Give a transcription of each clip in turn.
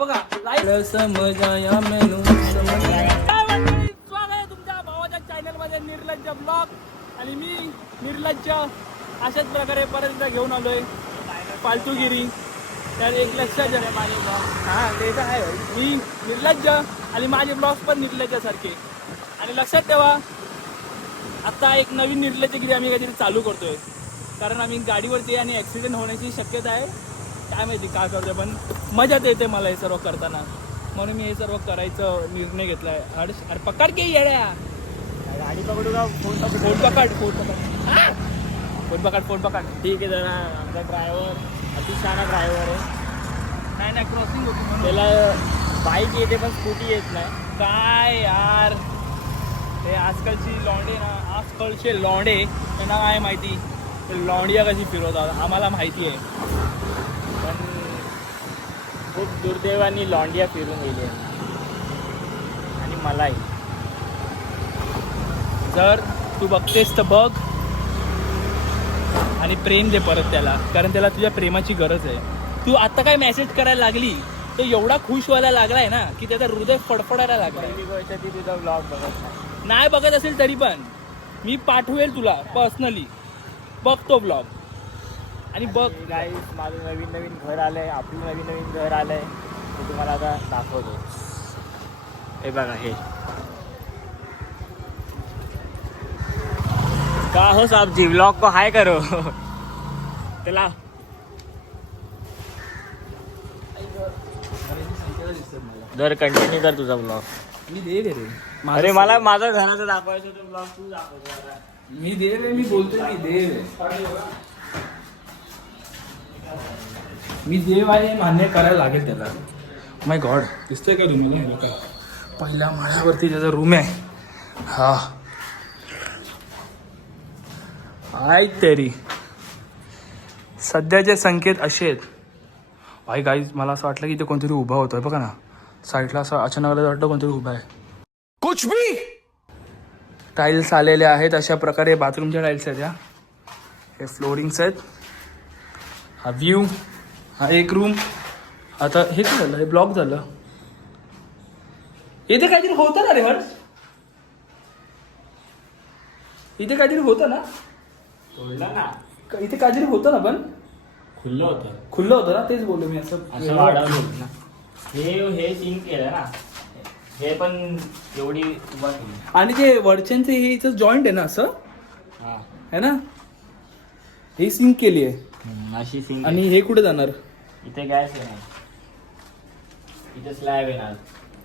बघा समजाया मेनू स्वागत आहे तुमच्या भावाच्या चॅनल मध्ये निर्लज्ज ब्लॉग. आणि मी निर्लज्ज अशाच प्रकारे परत एकदा घेऊन आलोय फालतूगिरी. त्यात एक लक्षात माझे ब्लॉग ते तर आहे. मी निर्लज्ज आणि माझे ब्लॉग पण निर्लज्जासारखे. आणि लक्षात ठेवा आता एक नवीन निर्लज्जगिरी आम्ही काहीतरी चालू करतोय. कारण आम्ही गाडीवरती आणि ॲक्सिडेंट होण्याची शक्यता आहे. काय माहिती का करतोय पण मजाच येते मला हे सर्व करताना. म्हणून मी हे सर्व करायचं निर्णय घेतलाय. अरे पकड की येड्या गाडी पकडू का? फोन पकड. ठीक आहे जरा आमचा ड्रायव्हर अतिशहाणा ड्रायव्हर आहे. नाही क्रॉसिंग होती म्हणून. त्याला बाईक येते पण स्कूटी येत नाही. काय यार हे आजकालची लॉंडे ना, आजकालचे लॉंडे त्यांना काय माहिती लॉंडिया कशी फिरवतात. आम्हाला माहिती आहे पण खूप दुर्दैवानी लॉंडिया फिरून गेली आणि मलाही. जर तू बघतेस तर बघ आणि प्रेम दे परत त्याला. कारण त्याला तुझ्या प्रेमाची गरज आहे. तू आता काय मेसेज करायला लागली तो एवढा खुश व्हायला लागलाय ना की त्याचा हृदय फडफडायला लागलाय. पहिली गोष्ट ती तुझा ब्लॉग बघत नाही बघत असेल तरी पण मी पाठवेल तुला पर्सनली. बघतो ब्लॉग आणि बघ. गाईस माझं नवीन घर आलंय. आपलं नवीन घर आलंय. ते तुम्हाला आता दाखवतो. हे बघा हे का हो साहब जी ब्लॉग को हाय करो. चला दर कंटिन्यू कर तुझा ब्लॉग. मी दे रे. अरे मला माझं घराचं दाखवायचं होतं ब्लॉग तू दाखव. मी दे रे. मी बोलतोय मी दे रे. मी देव आहे मान्य करायला लागेल त्याला. माय गॉड दिसतंय का तुम्ही? पहिल्या माळ्यावरती त्याचा रूम आहे. हा आहेत तरी सध्याचे संकेत असे आहेत. भाई गाईज मला असं वाटलं की ते कोणतरी उभा होतोय. बघा ना साईडला असं अचानक वाटतं कोणतरी उभा आहे. कुछ भी टाईल्स आलेले आहेत अशा प्रकारे. बाथरूमच्या टाईल्स आहेत या. हे फ्लोरिंग्स आहेत. हा व्ह्यू. हा एक रूम. आता हे काय झालं? हे ब्लॉक झालं. इथे काहीतरी होतं ना रे हर्ष? इथे काहीतरी होतं ना? इथे काहीतरी होतं ना पण खुल्लं होतं ना. तेच बोललो मी. असं वाढवलं ना. हे सीन केलं ना. हे पण एवढी उभा केली. आणि ते वरच्यांचे हे इथं जॉईंट आहे ना असं हा है ना. हे सिंक केली आहे. अशी सीन. आणि हे कुठे जाणार? इथे गॅस येणार. इथे स्लॅब येणार.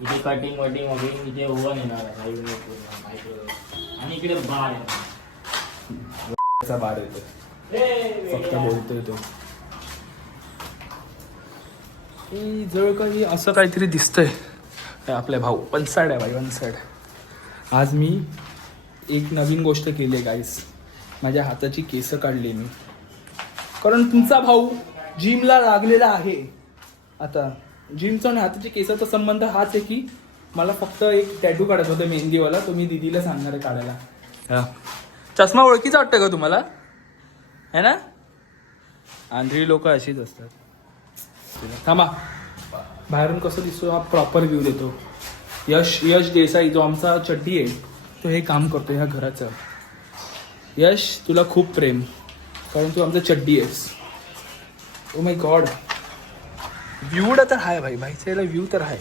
इथे कटिंग वटिंग वगैरे. इथे ओव्हन येणार. आणि इकडे बार येणार. बार येतो फक्त बोलतोय तो. जवळ काही असं काहीतरी दिसतंय. आपल्या भाऊ वन साईड आहे भाई. One side. आज मी एक नवीन गोष्ट केली आहे गाईस. माझ्या हाताची केस काढली मी. कारण तुमचा भाऊ जिमला लागलेला आहे. आता जिमचा आणि हाताची केसाचा संबंध हाच आहे की मला फक्त एक टॅटू काढत होतं मेहंदीवाला. तो मी दीदीला सांगणार आहे काढायला. चष्मा ओळखीचा वाटतं का तुम्हाला? है ना. आंध्री लोक अशीच असतात. थांबा बाहेरून कसं दिसतो हा प्रॉपर व्ह्यू देतो. यश देसाई जो आमचा चड्डी आहे तो हे काम करतो ह्या घराचं. यश तुला खूप प्रेम कारण तू आमचा चड्डी आहेस. ओ माय गॉड व्ह्यूड तर आहे भाई. भाईचा व्ह्यू तर आहे.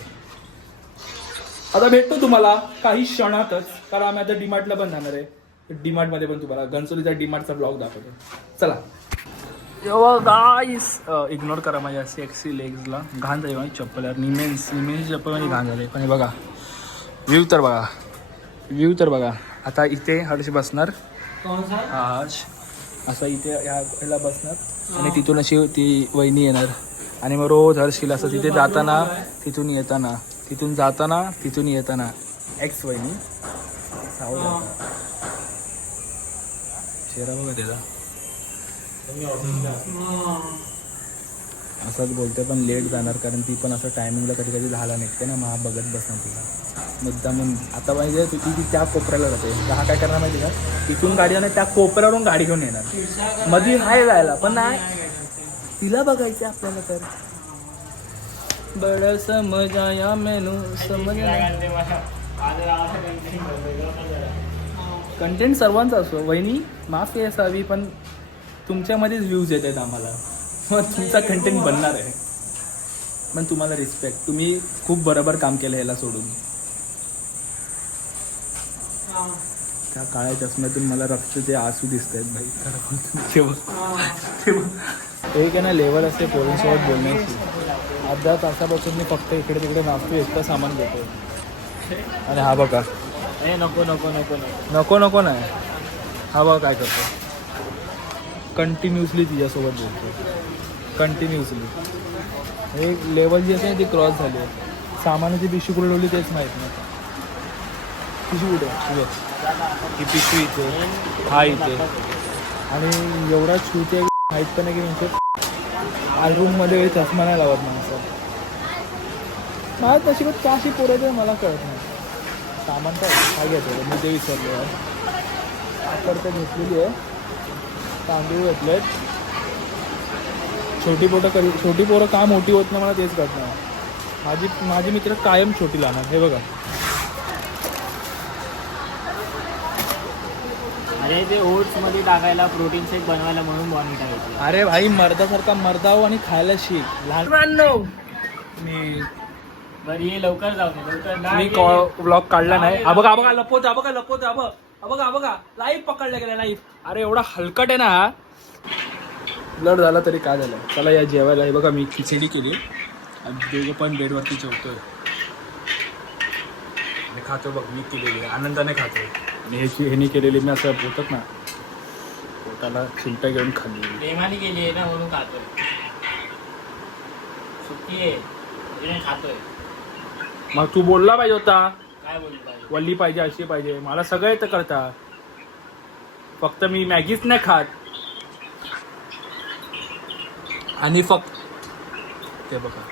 आता भेटतो तुम्हाला काही क्षणातच. कारण आम्ही आता डीमार्टला पण जाणार आहे. डीमार्टमध्ये पण तुम्हाला घनसोलीचा डीमार्टचा ब्लॉग दाखवतो. चला गाईस इग्नोर करा माझ्या सेक्सी लेग्सला. घाण झाली माझी चप्पल यार. निमेन्स चप्पल माझी घाण झाली. पण बघा व्ह्यू तर बघा. आता इथे हर्ष बसणार. हर्ष असं इथे ह्याला बसणार आणि तिथून अशी ती वहिनी येणार. आणि मग रोज हर्षीला असं तिथे जाताना तिथून येताना एक्स वहिनी चेहरा बघा त्याचा. असंच बोलते पण लेट जाणार कारण ती पण असं टायमिंगला कधी झाला निघते ना. मग बघत बसणार तिला मुद्दा. मग आता पाहिजे ती त्या कोपऱ्याला जाते. हा काय करणार माहिती का? तिथून गाडी जाणार त्या कोपऱ्यावरून गाडी घेऊन येणार. मध्ये हाय जायला पण नाही. तिला बघायचं आपल्याला तर बड़ा समझ आया मैनू समझ कंटेंट सर्वांचा असो वहिनी माफी असावी पण तुमच्यामध्येच व्ह्यूज येत आहेत आम्हाला मग तुमचा कंटेंट बनणार आहे पण तुम्हाला रिस्पेक्ट तुम्ही खूप बरोबर काम केलं ह्याला सोडून त्या काळ्या चष्म्यातून मला रक्ताचे आसू दिसत आहेत भाई एक आहे ना लेवल असते पोरींसोबत बोलण्याची अर्ध्या तासापासून मी फक्त इकडे तिकडे नाचतो एकटं सामान घेतो आणि हा बघा नको नको नको नको नको नको नाही हा बघा काय करतो कंटिन्युअसली तिच्यासोबत बोलतो कंटिन्युअसली एक लेवल जी असते ना ती क्रॉस झाली आहे सामानाची पिशवी कुठे ठेवली तेच माहीत नाही पिशवी कुठे ही पिशवी इथे हा इथे आणि एवढा छूट आहे माहीत पण आहे की म्हणजे रूममध्ये चष्मा नाही लावत माणसं मला तशी का अशी पोरायचं मला कळत नाही सामान काय घ्यायचं मी ते विचारलो आहे आकर तर घेतलेली आहे तांदूळ घेतलेत छोटी पोरं का मोठी होत नाही मला तेच कळत नाही माझी मित्र कायम छोटी लहान हे बघा अरे ते ओट्स मध्ये टाकायला प्रोटीन शेक बनवायला म्हणून बॉर्नव्हिटा घेतली अरे भाई मर्दासारखा मर्दाव आणि खायला शिक लहान मी बरं ये लवकर जाऊ दे लवकर मी ब्लॉग काढला नाही बघा लपवत बघा लाईव्ह पकडला गेला लाईव्ह अरे एवढा हलकट आहे ना हा ब्लड झाला तरी काय झालं चला या जेवायला हे बघा मी खिचडी केली आणि दोघं पण बेडवरती जेवतोय मी खातो बघ मी केलेली आनंदाने खातो आणि ह्यानी केलेली मी असं बोलतात ना पोटाला चिंता घेऊन खाल्ली प्रेमाने गेली आहे ना म्हणून खातोय सुट्टी आहे म्हणजे खातोय मग तू बोलला पाहिजे होता काय बोलली पाहिजे वल्ली पाहिजे अशी पाहिजे मला सगळं येतं करता फक्त मी मॅगीच नाही खात आणि फक्त ते बघा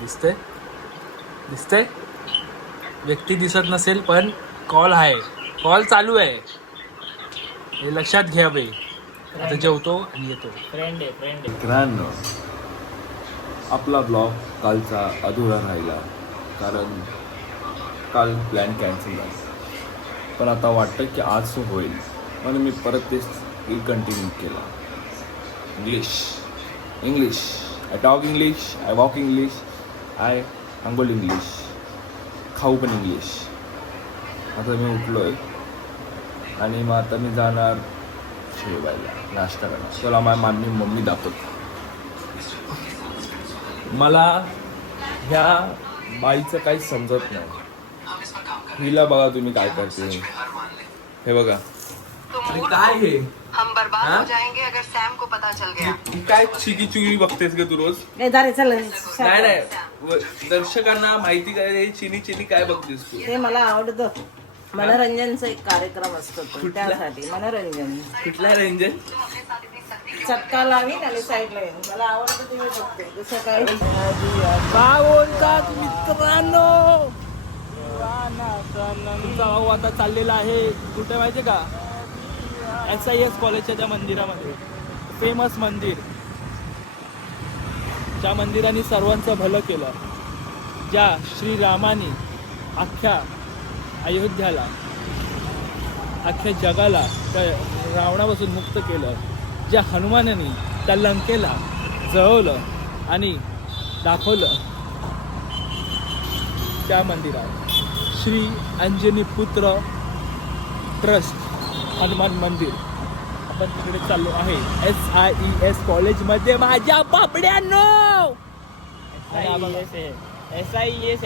दिसतंय व्यक्ती दिसत नसेल पण कॉल आहे कॉल चालू आहे हे लक्षात घ्यावे आता जेवतो आणि येतो फ्रेंड आहे मित्रांनो आपला ब्लॉग कालचा अधुरा राहिला कारण काल प्लॅन कॅन्सल झाला पण आता वाटतं की आज तो होईल म्हणून मी परत तेच कंटिन्यू केला English I talk English I walk English I Ongole English खाऊ पण इंग्लिश आता मी उठलो आहे आणि मग आता मी जाणार जेवायला नाश्ता करणार चला माझी मम्मी दाखवतो मला ह्या बाईचं काही समजत नाही हिला बघा तुम्ही काय करते हे बघा काय हे हम बर्बाद हो जाएंगे अगर सैम को पता चल गया काय चिकी चुकी बघतेस का तू रोज नाही दर्शकांना माहिती काय चिनी काय बघतेस तू ते मला आवडतं मनोरंजनचा एक कार्यक्रम असतो तो त्यासाठी मनोरंजन कुठला रंजन चटका लावीन आणि साईडला येईन मला आवडतं ते मी बघते जसं काय काय बोलतात मित्रांनो तुमचा भाऊ आता चाललेला आहे कुठे माहिती का SIS कॉलेजच्या त्या मंदिरामध्ये फेमस मंदिर ज्या मंदिराने सर्वांचं भलं केलं ज्या श्रीरामाने अख्ख्या अयोध्याला अख्ख्या जगाला त्या रावणापासून मुक्त केलं ज्या हनुमानाने त्या लंकेला जळवलं आणि दाखवलं त्या मंदिरात श्री अंजनी पुत्र ट्रस्ट हनुमान मंदिर आपण तिकडे चाललो आहे SIES कॉलेजमध्ये माझ्या बापड्यांनो SIES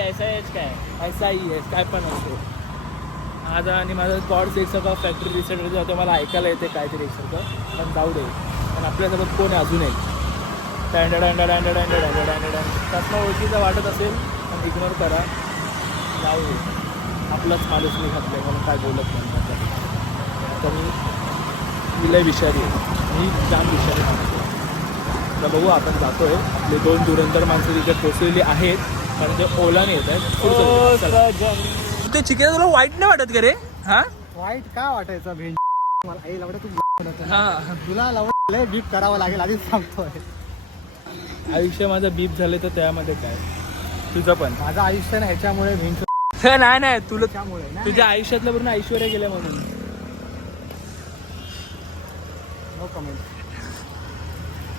काय SIES काय पण असतो माझा आणि माझा कॉर्ड्स एक सगळं फॅक्टरी रिसेंट होते मला ऐकायला येते काहीतरी एक सगळं पण जाऊ दे पण आपल्यासोबत कोण आहे अजून एक त्यातनं ओळखीचं वाटत असेल पण इग्नोर करा जाऊ दे आपलाच माणूस मी घातलं म्हणून काय बोलत नाही आता मी विलय विषारी आहे मी जाम विषारी माणूस तर बघू आपण जातोय आपले 2 धुरंधर माणसं तिथे पोचलेली आहेत कारण ते ओलाने येत आहेत ते चिकन तुला वाईट नाही वाटत का रे हा वाईट काय वाटायचं भेंड मला आई लावडं तू हा तुला लावडं बीट करावं लागेल आधीच सांगतोय आयुष्य माझं बीप झालं तर त्यामध्ये काय तुझं पण माझं आयुष्य ना ह्याच्यामुळे भेंच नाही नाही तुला त्यामुळे ना तुझ्या आयुष्यातलं पूर्ण ऐश्वर्या गेल्या म्हणून. No comment.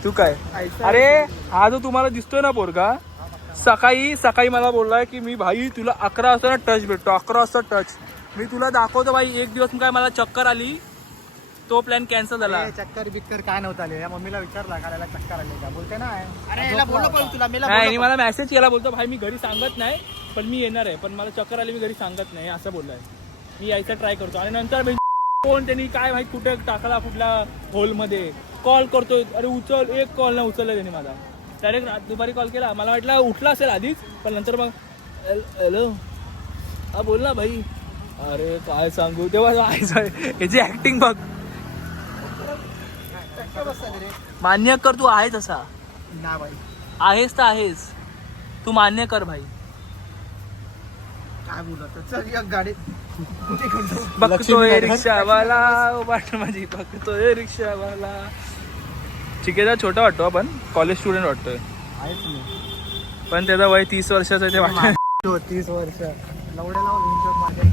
तू काय अरे हा जो तुम्हाला दिसतोय ना पोरगा सकाळी मला बोललाय की मी भाई तुला 11 वाजता टच भेटतो 11 वाजता टच. मी तुला दाखवतो भाई. एक दिवस काय मला चक्कर आली तो प्लॅन कॅन्सल झाला. चक्कर बिक्कर काय नव्हतं आले. या मम्मीला विचारला का याला चक्कर आले का बोलते ना. अरे याला बोललो पण तुला मेला नाही मला मेसेज केला बोलतो भाई मी घरी सांगत नाही पण मी येणार आहे पण मला चक्कर आली मी घरी सांगत नाही असं बोललाय. मी यायचा ट्राय करतो आणि नंतर कोण त्यांनी काय माहिती कुठे टाकला कुठल्या होलमध्ये कॉल करतोय. अरे उचल एक कॉल नाही उचलला त्यांनी माझा. डायरेक्ट दुपारी कॉल केला मला वाटलं उठला असेल आधीच पण नंतर मग हॅलो हा बोल ना भाई. अरे काय सांगू तेव्हा याची ऍक्टिंग बघ. मान्य कर तू आहेस असा ना बाई आहेस तर आहेस तू मान्य कर भाई. काय बोलत चल या गाडीत बघतोय रिक्षावाला वाट माझी बघतोय रिक्षावाला. चिकेचा छोटा वाटतो आपण कॉलेज स्टुडंट वाटतोय आहेच मी. पण त्याचं वय 30 वर्षाचं ते वाटतं. 30 वर्ष लवड्याला माझ्या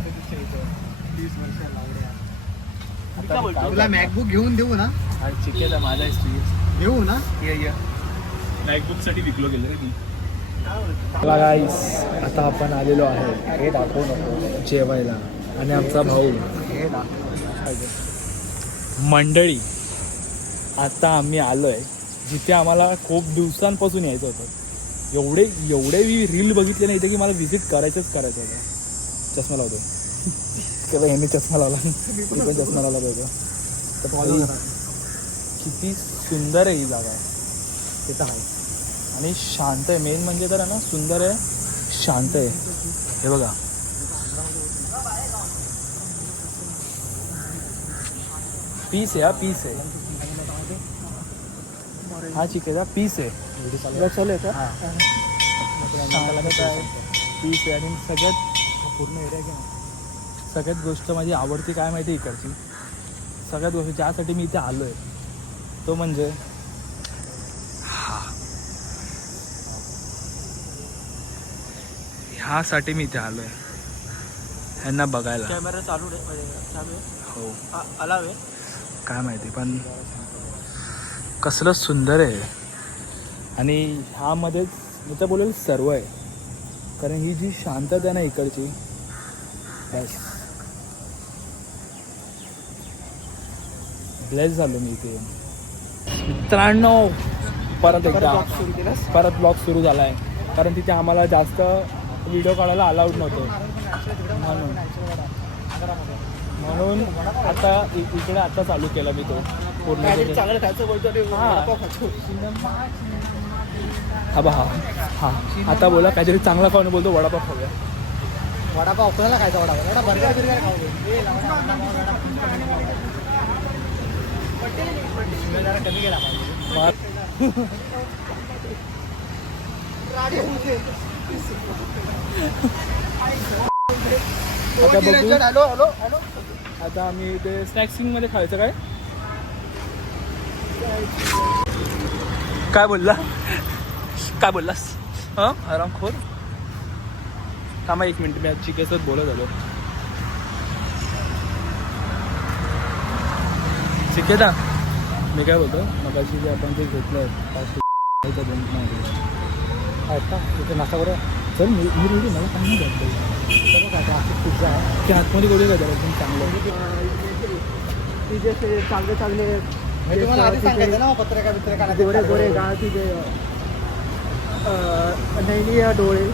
30 वर्ष लवड्या. तुला मॅकबुक घेऊन देऊ ना. चिकेचा माझा घेऊ ना. मॅकबुक साठी विकलो गेलो ती. गाईस आता आपण आलेलो आहे हे दाखवू नको जेवायला आणि आमचा भाऊ हे दाखव. मंडळी आता आम्ही आलोय जिथे आम्हाला खूप दिवसांपासून यायचं होतं. एवढे मी रील बघितले नाही इथे की मला व्हिजिट करायचंच करायचं होतं. चष्मा लावतो तेव्हा यांनी चष्मा लावला मी पण चष्मा लावला पाहिजे. तर किती सुंदर आहे ही जागा. ते तर आहे. आणि शांत आहे. मेन म्हणजे तर आहे ना सुंदर आहे शांत आहे. हे बघा पीस आहे. हा पीस आहे. हा चिकेचा पीस आहे. चालू आहे का शांत आहे पीस आहे. आणि पूर्ण एरिया घ्या. सगळ्यात गोष्ट माझी आवडती काय माहिती इकडची सगळ्यात गोष्ट ज्यासाठी मी इथे आलोय तो म्हणजे ह्यासाठी मी इथे आलोय ह्यांना बघायला. कॅमेरा चालू हो आला वे काय माहिती पण कसलं सुंदर आहे. आणि ह्यामध्येच मी तर बोलेल सर्व आहे कारण ही जी शांतता आहे ना इकडची बस ब्लेस झालो मी इथे. मित्रांनो परत ब्लॉग सुरू झाला आहे कारण तिथे आम्हाला जास्त व्हिडिओ काढायला अलाउड नव्हतं म्हणून आता इकडे आता चालू केला मी तो पूर्ण. चांगलं खायचं बोलतो हा बा हा आता बोला काहीतरी चांगला खाऊन बोलतो वडापाव खाऊया. वडापाव कोणाला खायचा वडापाव बर्गर बिर्गर खाऊ जरा कमी केला आता बघू. आता आम्ही इथे स्नॅक्सिंग मध्ये खायचं काय बोललास हां आरामखोर. थांबा 1 मिनिट मी आज चिकेसच बोलत आलो. चिकेता मी काय बोलतो मगाशी जे आपण ते घेतलं 500 आहेत का तिथे नाश्ता करूया. चल मी रेडी मला काय नाही घ्यायचं पिझ्झा आहे ते आतमध्ये करूया का जरा एकदम चांगलं. तिथे चांगले तुम्हाला आधी सांगायचं ना पत्रकार बित्रकार गोरे गाळ तिथे नैनी डोळे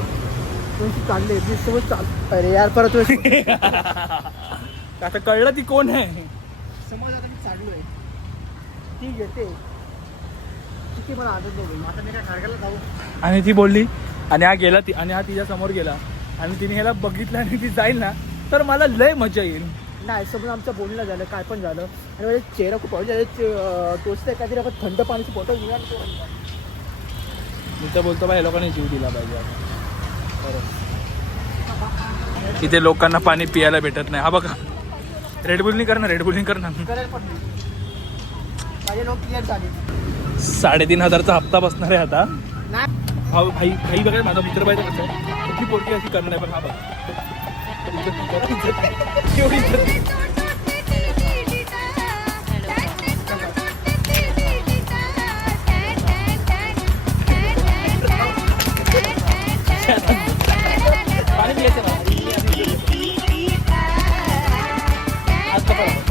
तुमची चालले सोबत चाल. अरे यार परत आता कळलं ती कोण आहे. समज आता मी चाललोय ठीक आहे ते किती मला आदत बघू आता मी काय खारगाला जाऊ. आणि ती बोलली आणि हा गेला ती आणि हा तिच्या समोर गेला आणि तिने ह्याला बघितलं आणि ती जाईल ना तर मला लय मजा येईल. नाही समज आमचं बोलणं झालं काय पण झालं आणि माझ्या चेहरा खूप टोचतंय काहीतरी आपण थंड पाण्याची बॉटल घेऊया. मी तर बोलतो बा या लोकांनी जीव दिला पाहिजे. इथे लोकांना पाणी पियायला भेटत नाही. हा बघा रेडबुलनी कर ना 3,500चा हप्ता बसणार आहे आता. भाई बघा माझा मित्र बायचा कसं आहे कुठली पोरगी अशी करणार आहे पण हा बघ केवढी इज्जत. पाणी पियायचं ना. आज कसा लागला?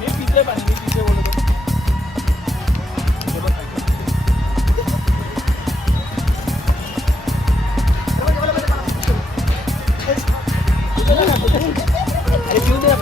मी पितोय पाणी, मी पितोय बोलतो. अरे पिऊ दे ना.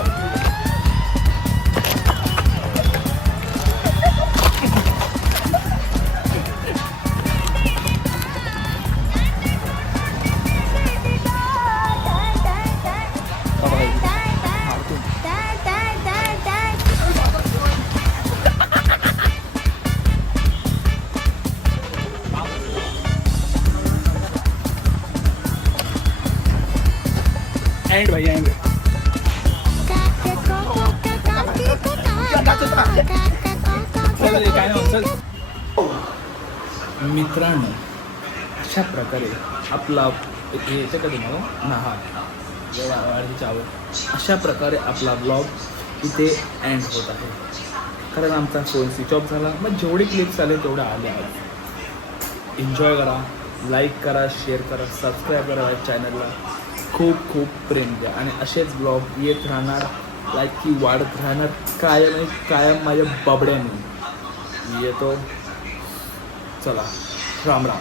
एंड भाई एंड. चल काय नाही चल. मित्रांनो अशा प्रकारे आपला येतं का तुम्हाला नहा आवड अशा प्रकारे आपला ब्लॉग इथे एंड होत आहे कारण आमचा फोन स्विच ऑफ झाला मग जेवढे क्लिप्स आले तेवढे आले आज. एन्जॉय करा, लाईक करा, शेअर करा, सबस्क्राईब करा चॅनलला. खूप खूप प्रेम द्या आणि असेच ब्लॉग येत राहणार, लाईक की वाढत राहणार कायम माझ्या बाबड्याने येतो. चला राम राम.